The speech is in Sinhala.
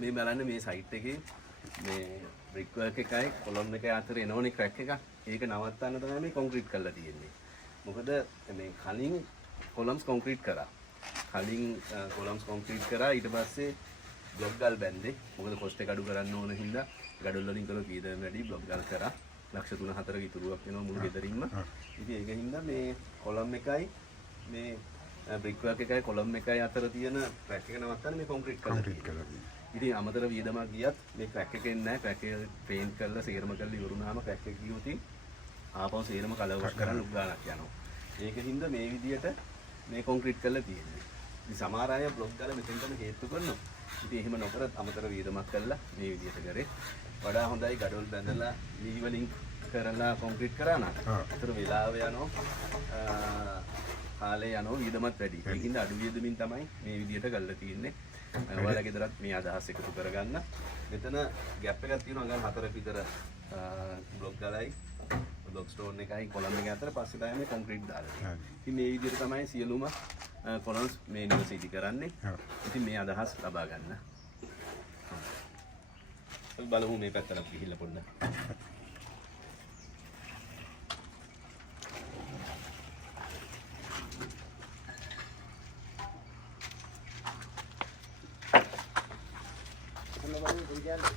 මේ බලන්න මේ සයිට් එකේ මේ බ්‍රික් වර්ක් එකයි කොලම් එකයි අතර එනෝනේ ක්‍රැක් එකක්. ඒක නවත්තන්න තමයි මේ කොන්ක්‍රීට් කරලා තියෙන්නේ. මොකද මේ කලින් කොලම්ස් කොන්ක්‍රීට් කරා. කලින් කොලම්ස් කොන්ක්‍රීට් කරා ඊට පස්සේ බ්ලොක් ගල් බැන්දේ. මොකද කොස්ට් එක අඩු කරන්න ඕන හින්දා ගඩොල් වලින් කරලා කීදෙන වැඩි බ්ලොක් ගල් කරා. ලක්ෂ 3-4ක ඉතුරුවක් වෙනවා මුළු ගෙදරින්ම. ඉතින් ඒක හින්දා මේ කොලම් එකයි මේ බ්‍රික් වර්ක් එකයි කොලම් එකයි අතර තියෙන ක්‍රැක් එක නවත්තන්න මේ කොන්ක්‍රීට් කරලා. ඉතින් අමතර වියදමක් ගියත් මේ ක්‍රැක් එක එන්නේ නැහැ. ක්‍රැක් එක පේන්ට් කරලා සේරම කරලා ඉවරුනහම ක්‍රැක් එක ගියොත් ආපහු සේරම කලර් වොෂ් කරන්න ලුක් ගානක් යනවා. ඒකින්ද මේ විදියට මේ කොන්ක්‍රීට් කරලා තියෙන්නේ. ඉතින් සමහර අය බ්ලොක් දාලා මෙතෙන්ටම හේතු කරනවා. ඉතින් එහෙම නොකර අමතර වියදමක් කරලා මේ විදියට කරේ. වඩා හොඳයි ගඩොල් බැඳලා ලී වලින් කරලා කොන්ක්‍රීට් කරා නම්. අතර වෙලාව යනවා. කාලේ යනවා වියදමත් වැඩි. ඒකින්ද අඩු වියදමින් තමයි මේ විදියට කරලා තියෙන්නේ. ඔයාලා ගෙදරත් මේ අදහස් එකතු කරගන්න. මෙතන ગેප් එකක් තියෙනවා ගාන 4ක විතර බ්ලොක් ගලයි බ්ලොක් ස්ටෝන් එකයි කොලම් එක අතර පස්සේ තමයි මේ කොන්ක්‍රීට් දාලා. ඉතින් මේ විදිහට තමයි සියලුම කොලම්ස් මේ නිවස ඉදි කරන්නේ. ඉතින් මේ අදහස් ලබා ගන්න. බලමු මේ පැත්තට ගිහිල්ලා පොඩ්ඩක්. Hello,